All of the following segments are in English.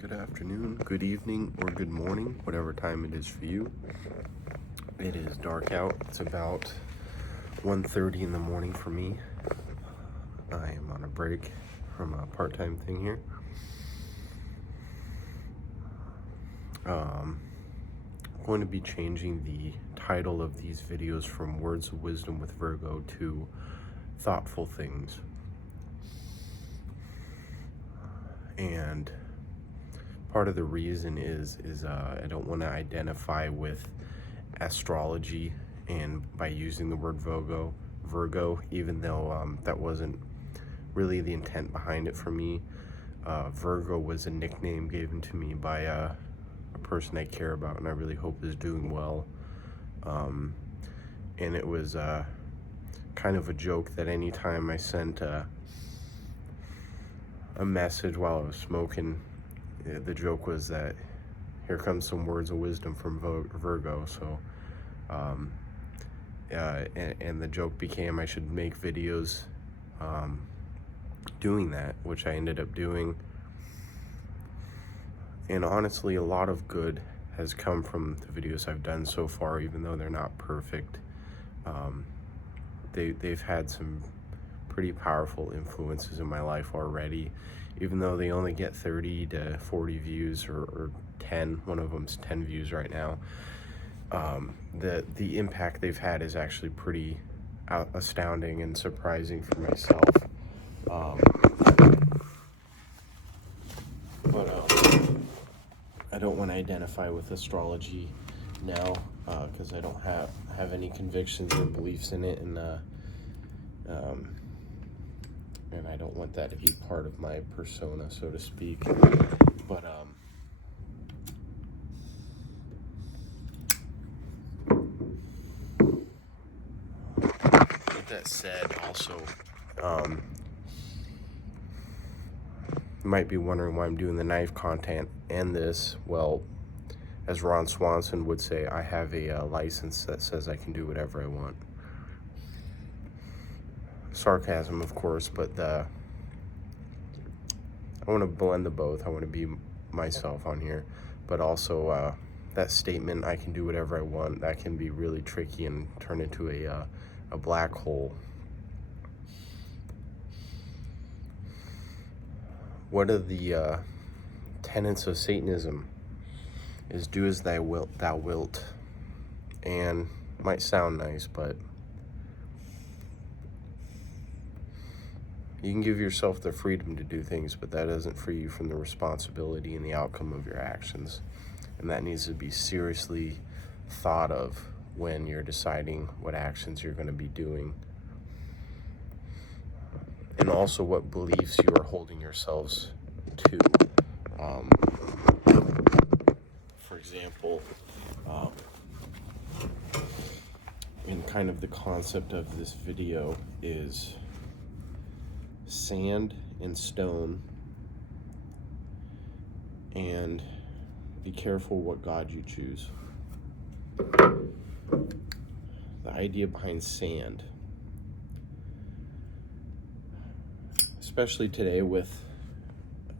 Good afternoon, good evening, or good morning, whatever time it is for you. It is dark out. It's about 1:30 in the morning for me. I am on a break from a part-time thing here. I'm going to be changing the title of these videos from Words of Wisdom with Virgo to Thoughtful Things. And part of the reason is I don't want to identify with astrology and by using the word Virgo, even though that wasn't really the intent behind it for me. Virgo was a nickname given to me by a person I care about and I really hope is doing well. And it was kind of a joke that anytime I sent a message while I was smoking, the joke was that here comes some words of wisdom from Virgo. So and the joke became I should make videos doing that, which I ended up doing. And honestly, a lot of good has come from the videos I've done so far, even though they're not perfect. They've had some pretty powerful influences in my life already, even though they only get 30 to 40 views or 10. One of them's 10 views right now. The impact they've had is actually pretty astounding and surprising for myself. I don't want to identify with astrology now because I don't have any convictions or beliefs in it, and I don't want that to be part of my persona, so to speak. But with that said, also, you might be wondering why I'm doing the knife content and this. Well, as Ron Swanson would say, I have a license that says I can do whatever I want. Sarcasm, of course, but I want to blend the both. I want to be myself on here, but also that statement, I can do whatever I want, that can be really tricky and turn into a black hole. One of the tenets of Satanism is do as thou wilt, and might sound nice, but you can give yourself the freedom to do things, but that doesn't free you from the responsibility and the outcome of your actions. And that needs to be seriously thought of when you're deciding what actions you're going to be doing. And also what beliefs you are holding yourselves to. For example, in kind of the concept of this video is sand and stone, and be careful what God you choose. The idea behind sand, especially today with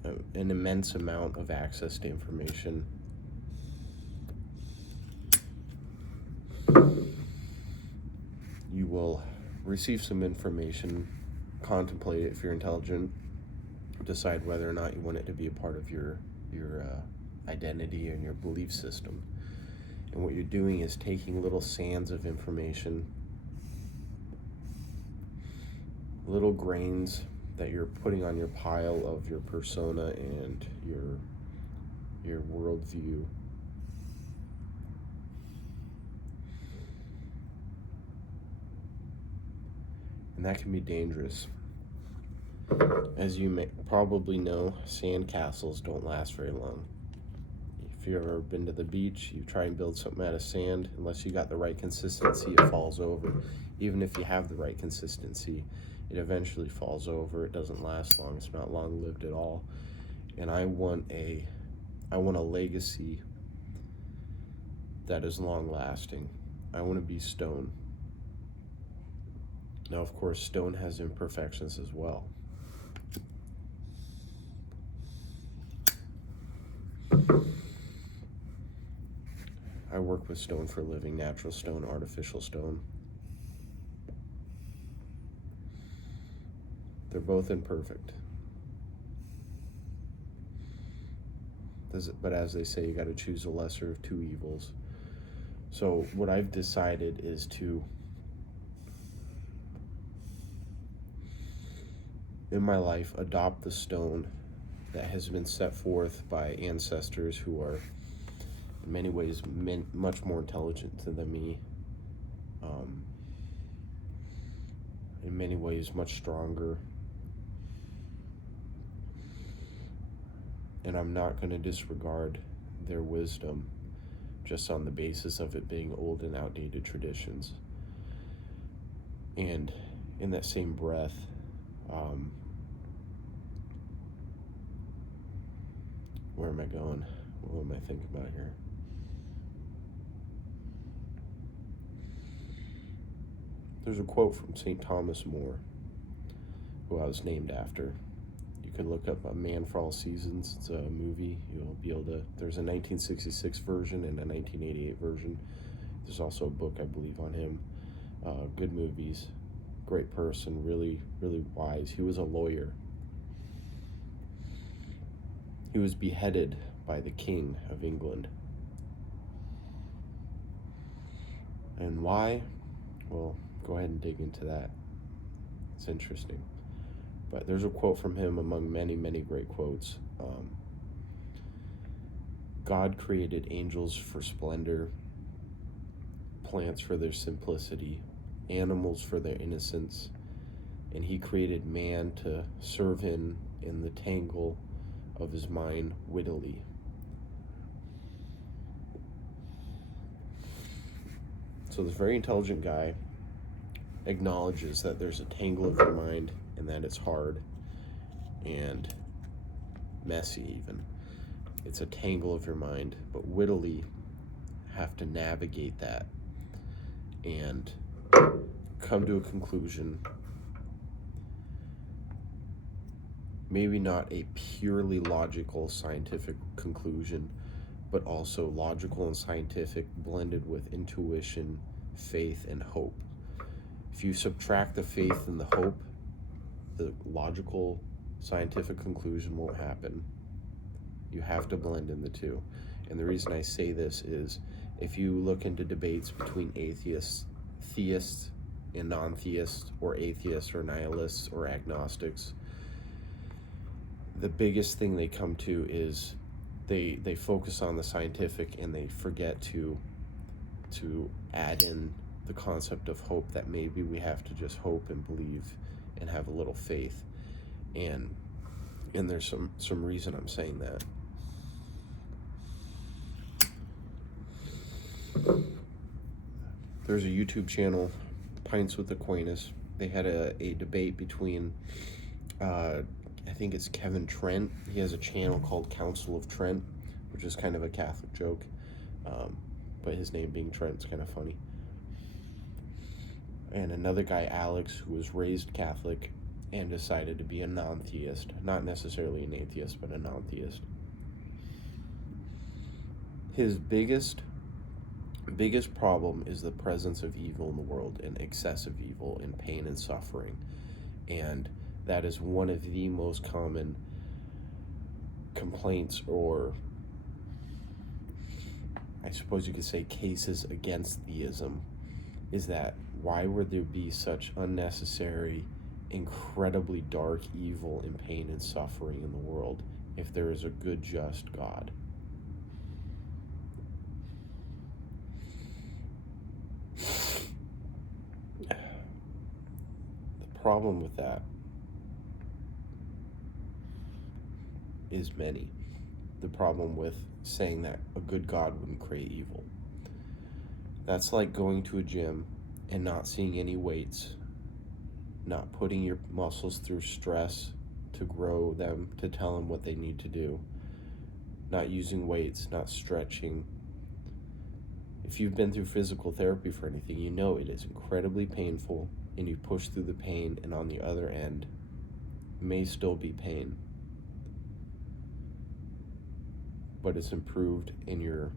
an immense amount of access to information, you will receive some information, contemplate it if you're intelligent, decide whether or not you want it to be a part of your identity and your belief system. And what you're doing is taking little sands of information, little grains that you're putting on your pile of your persona and your worldview. And that can be dangerous. As you may probably know, sand castles don't last very long. If you've ever been to the beach, you try and build something out of sand, unless you got the right consistency, it falls over. Even if you have the right consistency, it eventually falls over. It doesn't last long. It's not long-lived at all. And I want a legacy that is long-lasting. I want to be stone. Now, of course, stone has imperfections as well. I work with stone for a living, natural stone, artificial stone. They're both imperfect. But as they say, you got to choose the lesser of two evils. So what I've decided is to, in my life, adopt the stone that has been set forth by ancestors who are in many ways much more intelligent than me, in many ways much stronger. And I'm not going to disregard their wisdom just on the basis of it being old and outdated traditions. And in that same breath, where am I going? What am I thinking about here? There's a quote from St. Thomas More, who I was named after. You can look up A Man for All Seasons. It's a movie. You'll be able to. There's a 1966 version and a 1988 version. There's also a book, I believe, on him. Good movies. Great person. Really, really wise. He was a lawyer. He was beheaded by the King of England. And why? Well, go ahead and dig into that. It's interesting. But there's a quote from him among many, many great quotes. God created angels for splendor, plants for their simplicity, animals for their innocence, and he created man to serve him in the tangle of his mind wittily. So this very intelligent guy acknowledges that there's a tangle of your mind and that it's hard and messy even. It's a tangle of your mind, but wittily have to navigate that and come to a conclusion. Maybe not a purely logical scientific conclusion, but also logical and scientific blended with intuition, faith, and hope. If you subtract the faith and the hope, the logical scientific conclusion won't happen. You have to blend in the two. And the reason I say this is if you look into debates between atheists, theists, and non-theists, or atheists, or nihilists, or agnostics, the biggest thing they come to is they focus on the scientific and they forget to add in the concept of hope, that maybe we have to just hope and believe and have a little faith. And there's some reason I'm saying that. There's a YouTube channel, Pints with Aquinas. They had a debate between I think it's Kevin Trent. He has a channel called Council of Trent, which is kind of a Catholic joke, but his name being Trent is kind of funny. And another guy, Alex, who was raised Catholic and decided to be a non-theist. Not necessarily an atheist, but a non-theist. His biggest problem is the presence of evil in the world, and excessive evil, and pain and suffering. And that is one of the most common complaints, or I suppose you could say cases against theism, is that why would there be such unnecessary, incredibly dark evil and pain and suffering in the world if there is a good, just God? The problem with that is many. The problem with saying that a good God wouldn't create evil. That's like going to a gym and not seeing any weights, not putting your muscles through stress to grow them, to tell them what they need to do, not using weights, not stretching. If you've been through physical therapy for anything, you know it is incredibly painful, and you push through the pain, and on the other end may still be pain. but it's improved and you're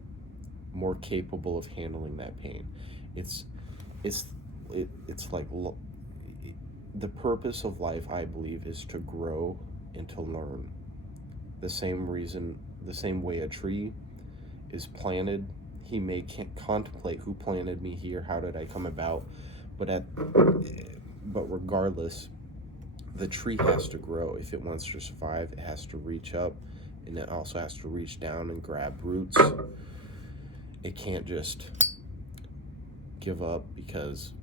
more capable of handling that pain. It's it's it's like the purpose of life, I believe, is to grow and to learn. The same way a tree is planted, he may contemplate who planted me here, how did I come about, but regardless, the tree has to grow. If it wants to survive, it has to reach up, and it also has to reach down and grab roots. It can't just give up because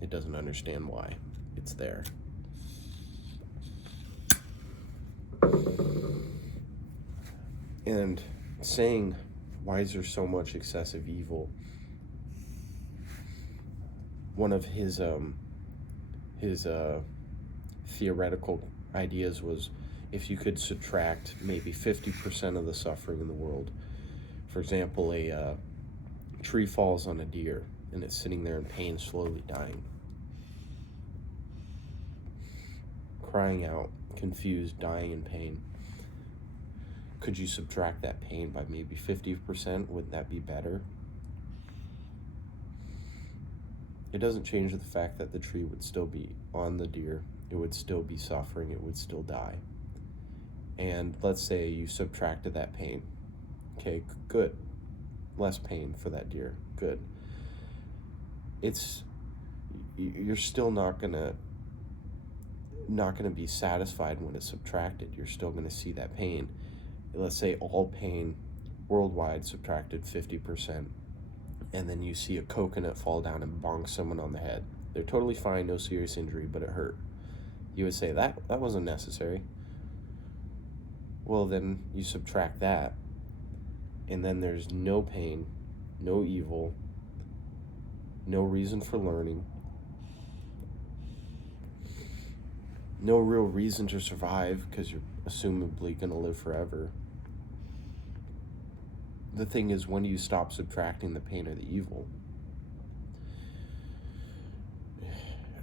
it doesn't understand why it's there. And saying, why is there so much excessive evil? One of his theoretical ideas was, if you could subtract maybe 50% of the suffering in the world. For example, a tree falls on a deer and it's sitting there in pain, slowly dying, crying out, confused, dying in pain. Could you subtract that pain by maybe 50%? Would that be better? It doesn't change the fact that the tree would still be on the deer. It would still be suffering. It would still die. And let's say you subtracted that pain. Okay, good. Less pain for that deer. Good. You're still not gonna be satisfied when it's subtracted. You're still gonna see that pain. Let's say all pain worldwide subtracted 50%, and then you see a coconut fall down and bonk someone on the head. They're totally fine, no serious injury, but it hurt. You would say, that wasn't necessary. Well, then you subtract that, and then there's no pain, no evil, no reason for learning, no real reason to survive because you're assumably going to live forever. The thing is, when do you stop subtracting the pain or the evil?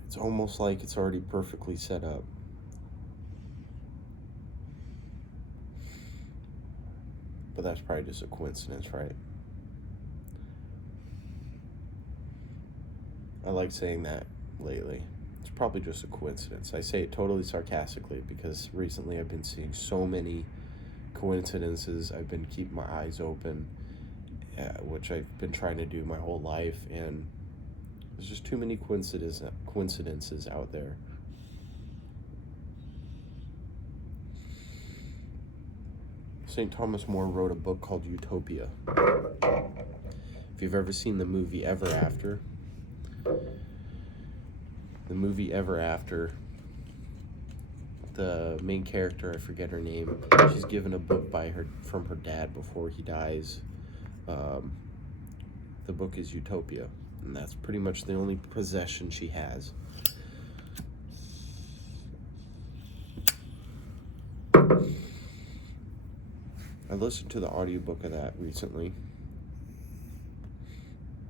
It's almost like it's already perfectly set up. But that's probably just a coincidence, right? I like saying that lately. It's probably just a coincidence. I say it totally sarcastically because recently I've been seeing so many coincidences. I've been keeping my eyes open, which I've been trying to do my whole life, and there's just too many coincidences out there. St. Thomas More wrote a book called Utopia. If you've ever seen the movie Ever After, the main character, I forget her name, she's given a book from her dad before he dies. The book is Utopia, and that's pretty much the only possession she has. I listened to the audiobook of that recently.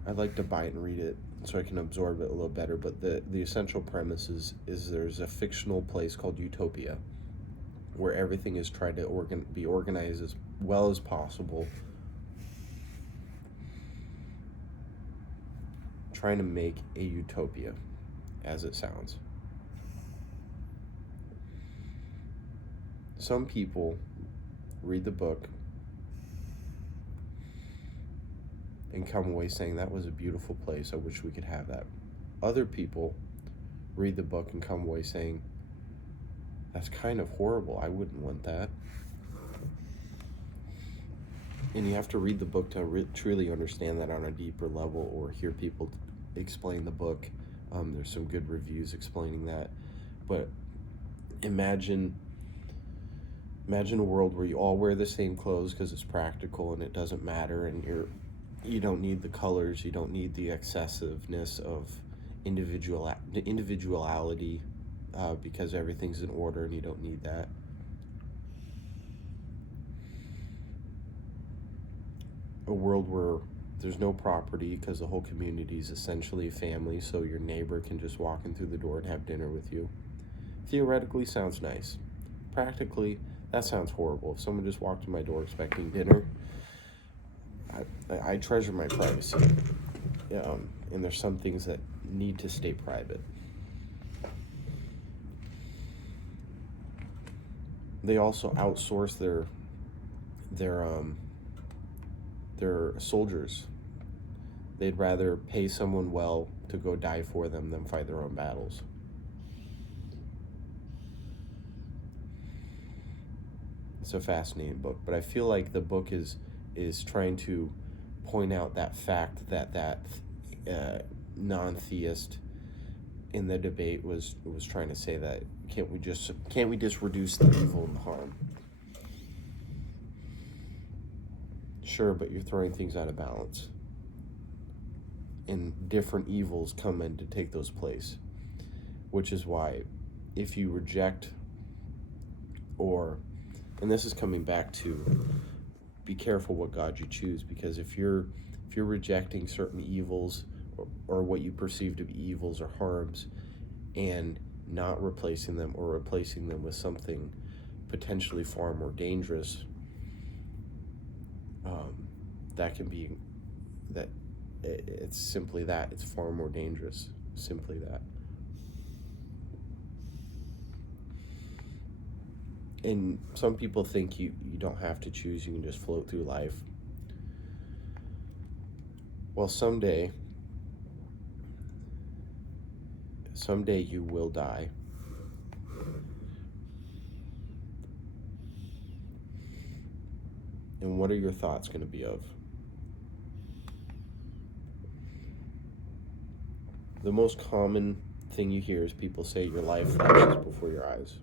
I'd like to buy it and read it so I can absorb it a little better, but the essential premise is there's a fictional place called Utopia where everything is tried to be organized as well as possible, trying to make a utopia, as it sounds. Some people read the book and come away saying, that was a beautiful place, I wish we could have that. Other people read the book and come away saying, that's kind of horrible, I wouldn't want that. And you have to read the book to truly understand that on a deeper level, or hear people explain the book. There's some good reviews explaining that. But imagine a world where you all wear the same clothes because it's practical and it doesn't matter, and you don't need the colors, you don't need the excessiveness of individuality, because everything's in order and you don't need that. A world where there's no property because the whole community is essentially a family, so your neighbor can just walk in through the door and have dinner with you. Theoretically sounds nice. Practically, That sounds horrible. If someone just walked in my door expecting dinner, I treasure my privacy. And there's some things that need to stay private. They also outsource their soldiers. They'd rather pay someone well to go die for them than fight their own battles. It's a fascinating book, but I feel like the book is trying to point out that fact that non-theist in the debate was trying to say that can't we just reduce the evil and the harm? Sure, but you're throwing things out of balance, and different evils come in to take those place, which is why if you reject, and this is coming back to be careful what God you choose, because if you're rejecting certain evils or what you perceive to be evils or harms and not replacing them or replacing them with something potentially far more dangerous, that can be that it's simply that it's far more dangerous, simply that. And some people think you don't have to choose, you can just float through life. Well, someday you will die. And what are your thoughts going to be of? The most common thing you hear is people say your life flashes before your eyes.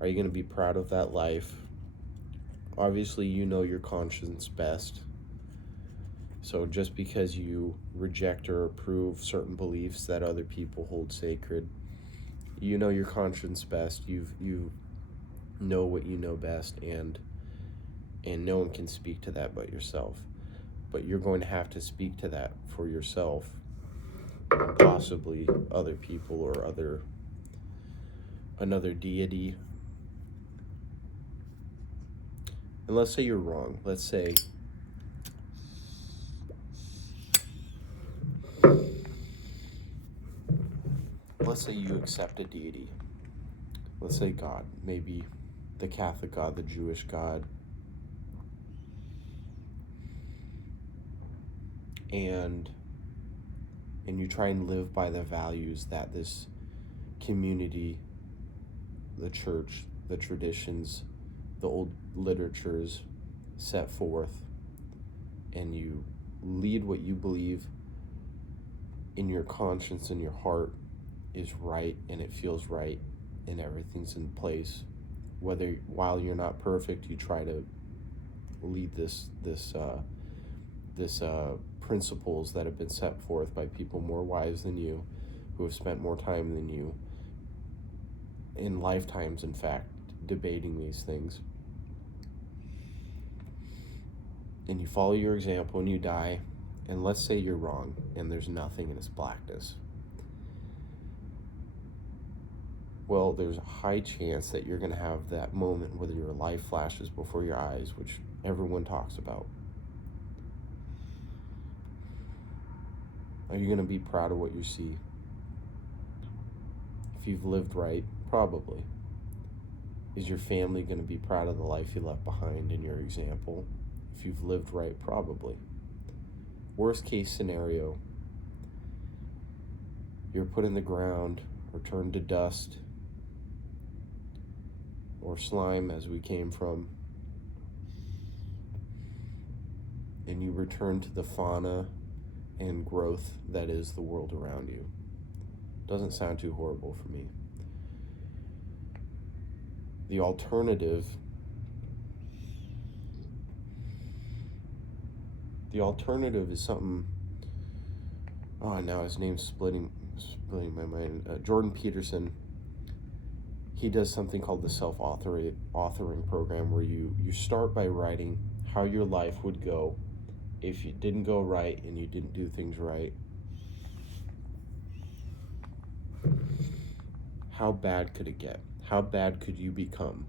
Are you going to be proud of that life? Obviously, you know your conscience best. So just because you reject or approve certain beliefs that other people hold sacred, you know your conscience best. You know what you know best, and no one can speak to that but yourself. But you're going to have to speak to that for yourself, and possibly other people or another deity. And let's say you're wrong. Let's say you accept a deity. Let's say God, maybe the Catholic God, the Jewish God, and you try and live by the values that this community, the church, the traditions, the old literatures set forth, and you lead what you believe in your conscience and your heart is right, and it feels right, and everything's in place. Whether while you're not perfect, you try to lead this principles that have been set forth by people more wise than you, who have spent more time than you, in lifetimes, in fact, debating these things. And you follow your example and you die, and let's say you're wrong and there's nothing and it's blackness. Well, there's a high chance that you're going to have that moment where your life flashes before your eyes, which everyone talks about. Are you going to be proud of what you see? If you've lived right, probably. Is your family going to be proud of the life you left behind in your example? If you've lived right, probably. Worst case scenario, you're put in the ground or turned to dust or slime, as we came from, and you return to the fauna and growth that is the world around you. Doesn't sound too horrible for me. The alternative is something, now his name's splitting my mind. Jordan Peterson, he does something called the self-authoring program, where you start by writing how your life would go if you didn't go right and you didn't do things right. How bad could it get? How bad could you become?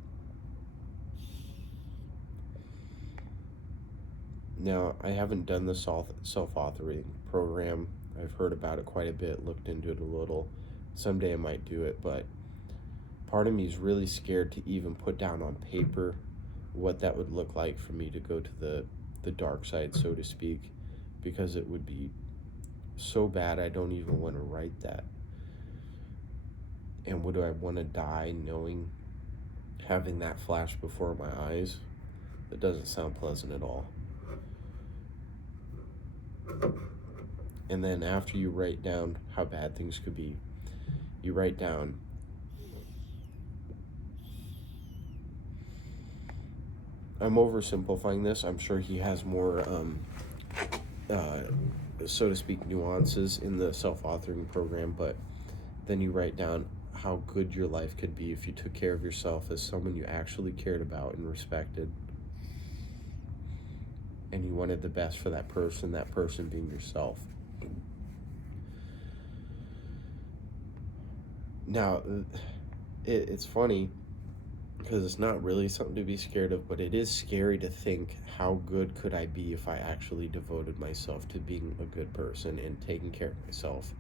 Now, I haven't done the self-authoring program. I've heard about it quite a bit, looked into it a little. Someday I might do it, but part of me is really scared to even put down on paper what that would look like for me to go to the dark side, so to speak, because it would be so bad I don't even want to write that. And would I want to die knowing, having that flash before my eyes? It doesn't sound pleasant at all. And then after you write down how bad things could be, you write down, I'm oversimplifying this. I'm sure he has more, so to speak, nuances in the self-authoring program, but then you write down how good your life could be if you took care of yourself as someone you actually cared about and respected, and you wanted the best for that person being yourself. Now, it's funny because it's not really something to be scared of, but it is scary to think, how good could I be if I actually devoted myself to being a good person and taking care of myself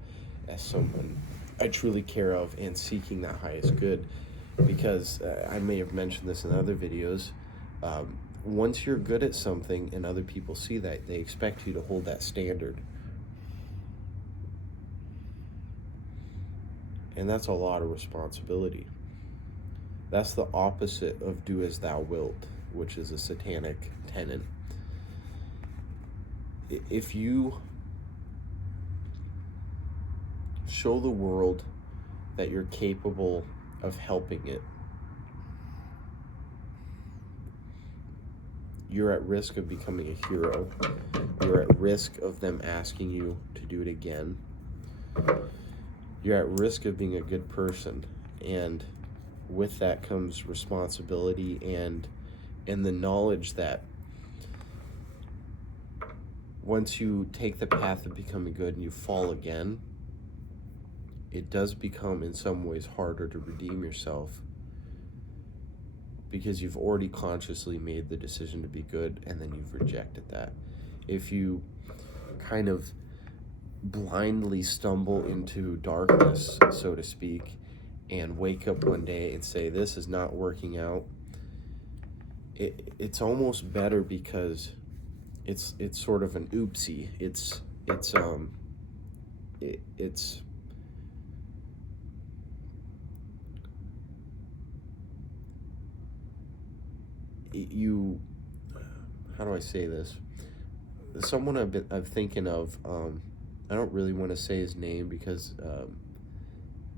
as someone I truly care of and seeking that highest good. Because I may have mentioned this in other videos, once you're good at something and other people see that, they expect you to hold that standard. And that's a lot of responsibility. That's the opposite of do as thou wilt, which is a satanic tenet. If you show the world that you're capable of helping it, you're at risk of becoming a hero. You're at risk of them asking you to do it again. You're at risk of being a good person, and with that comes responsibility and the knowledge that once you take the path of becoming good and you fall again, it does become in some ways harder to redeem yourself, because you've already consciously made the decision to be good and then you've rejected that. If you kind of blindly stumble into darkness, so to speak, and wake up one day and say, this is not working out, it's almost better, because it's sort of an oopsie. You, how do I say this? Someone I'm thinking of, I don't really want to say his name because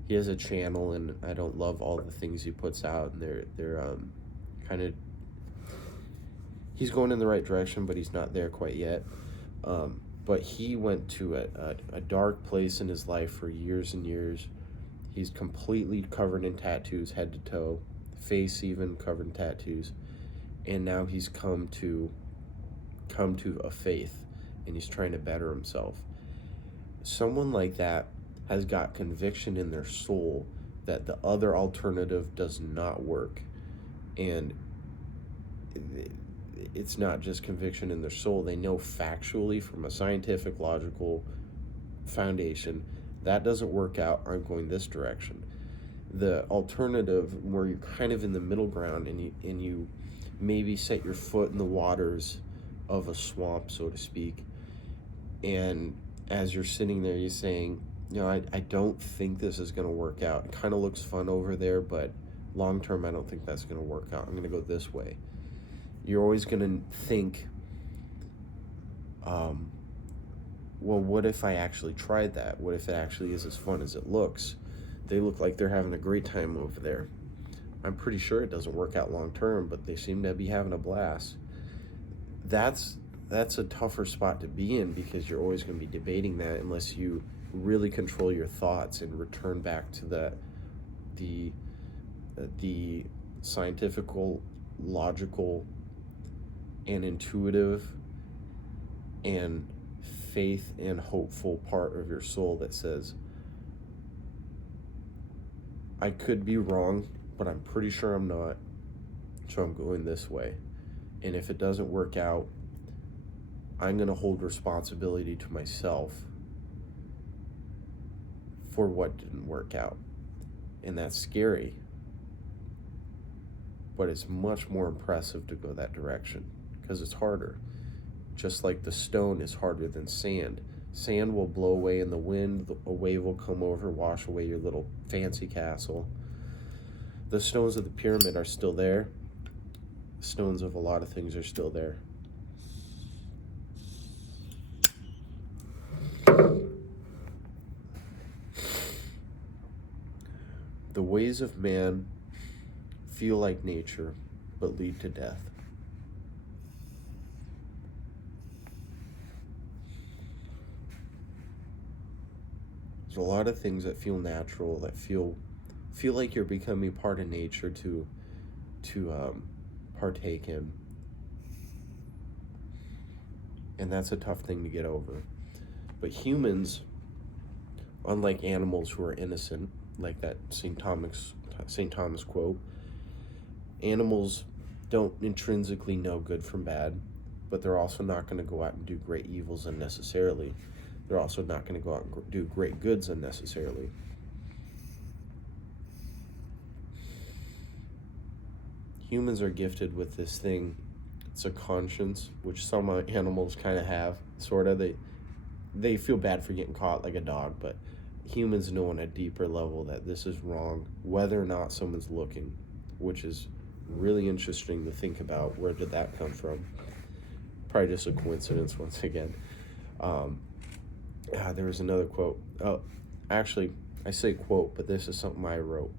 he has a channel and I don't love all the things he puts out, and they're kind of, he's going in the right direction, but he's not there quite yet. But he went to a dark place in his life for years and years. He's completely covered in tattoos, head to toe, face even covered in tattoos, and now he's come to a faith, and he's trying to better himself. Someone like that has got conviction in their soul that the other alternative does not work. And it's not just conviction in their soul. They know factually from a scientific, logical foundation, that doesn't work out, I'm going this direction. The alternative, where you're kind of in the middle ground and you maybe set your foot in the waters of a swamp, so to speak, and as you're sitting there, you're saying, I don't think this is going to work out. It kind of looks fun over there, but long term, I don't think that's going to work out. I'm going to go this way. You're always going to think, well, what if I actually tried that? What if it actually is as fun as it looks? They look like they're having a great time over there. I'm pretty sure it doesn't work out long term, but they seem to be having a blast. That's a tougher spot to be in, because you're always going to be debating that unless you really control your thoughts and return back to the scientific, logical, and intuitive and faith and hopeful part of your soul that says, I could be wrong, but I'm pretty sure I'm not, so I'm going this way. And if it doesn't work out, I'm going to hold responsibility to myself for what didn't work out. And that's scary. But it's much more impressive to go that direction because it's harder. Just like the stone is harder than sand. Sand will blow away in the wind, a wave will come over, wash away your little fancy castle. The stones of the pyramid are still there. Stones of a lot of things are still there. The ways of man feel like nature, but lead to death. There's a lot of things that feel natural, that feel like you're becoming part of nature to partake in. And that's a tough thing to get over. But humans, unlike animals who are innocent, like that St. Thomas quote, animals don't intrinsically know good from bad, but they're also not going to go out and do great evils unnecessarily. They're also not going to go out and do great goods unnecessarily. Humans are gifted with this thing. It's a conscience, which some animals kind of have, sort of. They feel bad for getting caught like a dog, but humans know on a deeper level that this is wrong, whether or not someone's looking, which is really interesting to think about. Where did that come from? Probably just a coincidence once again. There was another quote. Oh, actually, I say quote, but this is something I wrote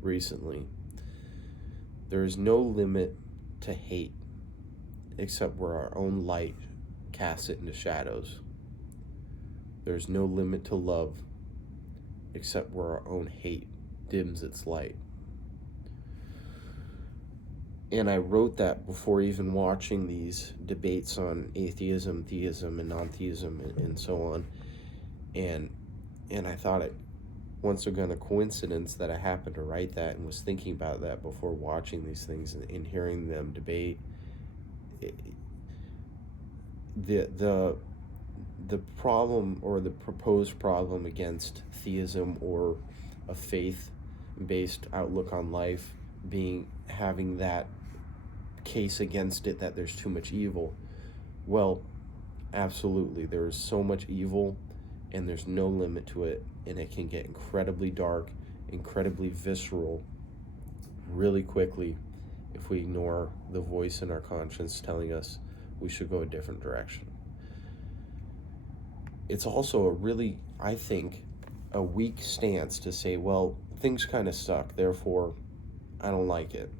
recently. There is no limit to hate except where our own light casts it into shadows. There's no limit to love except where our own hate dims its light. And I wrote that before even watching these debates on atheism, theism, and non-theism, and so on. And I thought it, once again, a coincidence that I happened to write that and was thinking about that before watching these things and hearing them debate. The problem, or the proposed problem, against theism or a faith-based outlook on life having that case against it, that there's too much evil. Well, absolutely, there is so much evil and there's no limit to it, and it can get incredibly dark, incredibly visceral really quickly if we ignore the voice in our conscience telling us we should go a different direction. It's also a really, I think, a weak stance to say, well, things kind of suck, therefore I don't like it.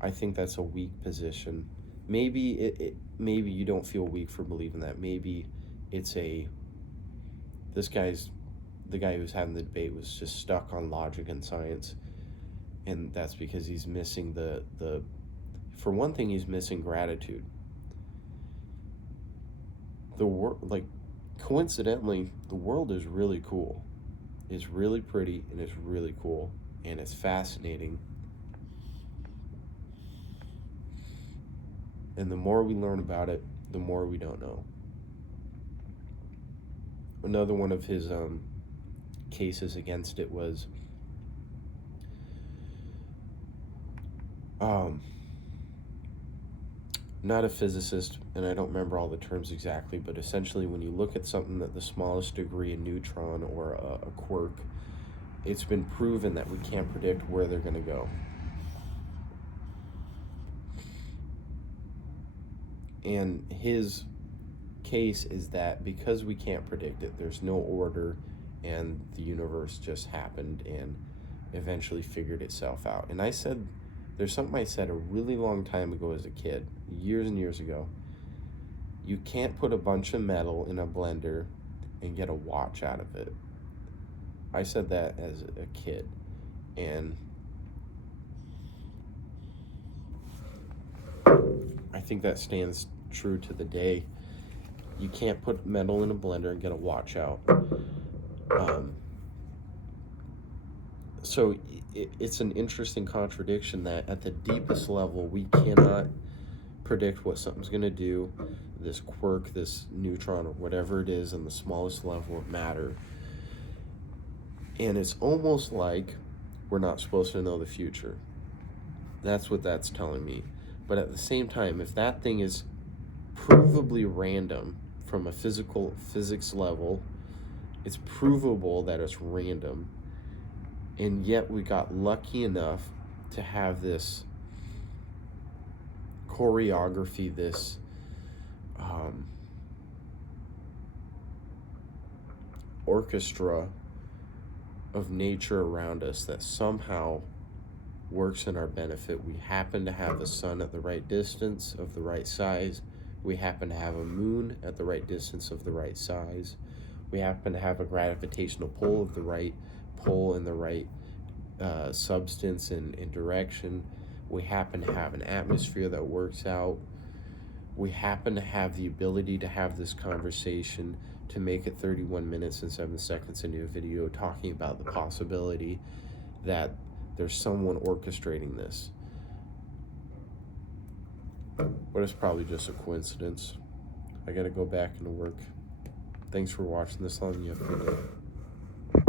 I think that's a weak position. Maybe maybe you don't feel weak for believing that. Maybe it's the guy who's having the debate was just stuck on logic and science, and that's because he's missing for one thing, he's missing gratitude. Coincidentally, the world is really cool. It's really pretty, and it's really cool, and it's fascinating. And the more we learn about it, the more we don't know. Another one of his cases against it was not a physicist, and I don't remember all the terms exactly, but essentially when you look at something at the smallest degree, a neutron or a quark, it's been proven that we can't predict where they're going to go. And his case is that because we can't predict it, there's no order, and the universe just happened and eventually figured itself out. And there's something I said a really long time ago as a kid, years and years ago. You can't put a bunch of metal in a blender and get a watch out of it. I said that as a kid, and I think that stands true to the day. You can't put metal in a blender and get a watch out. So it's an interesting contradiction that at the deepest level we cannot predict what something's going to do, this quirk, this neutron, or whatever it is, in the smallest level of matter. And it's almost like we're not supposed to know the future. That's what that's telling me. But at the same time, if that thing is provably random from a physics level, it's provable that it's random, and yet we got lucky enough to have this choreography, this orchestra of nature around us that somehow works in our benefit. We happen to have a sun at the right distance, of the right size. We happen to have a moon at the right distance, of the right size. We happen to have a gravitational pull of the right pull and the right substance and direction. We happen to have an atmosphere that works out. We happen to have the ability to have this conversation, to make it 31 minutes and 7 seconds into a video, talking about the possibility that there's someone orchestrating this. But it's probably just a coincidence. I gotta go back into work. Thanks for watching this long. You have a good day.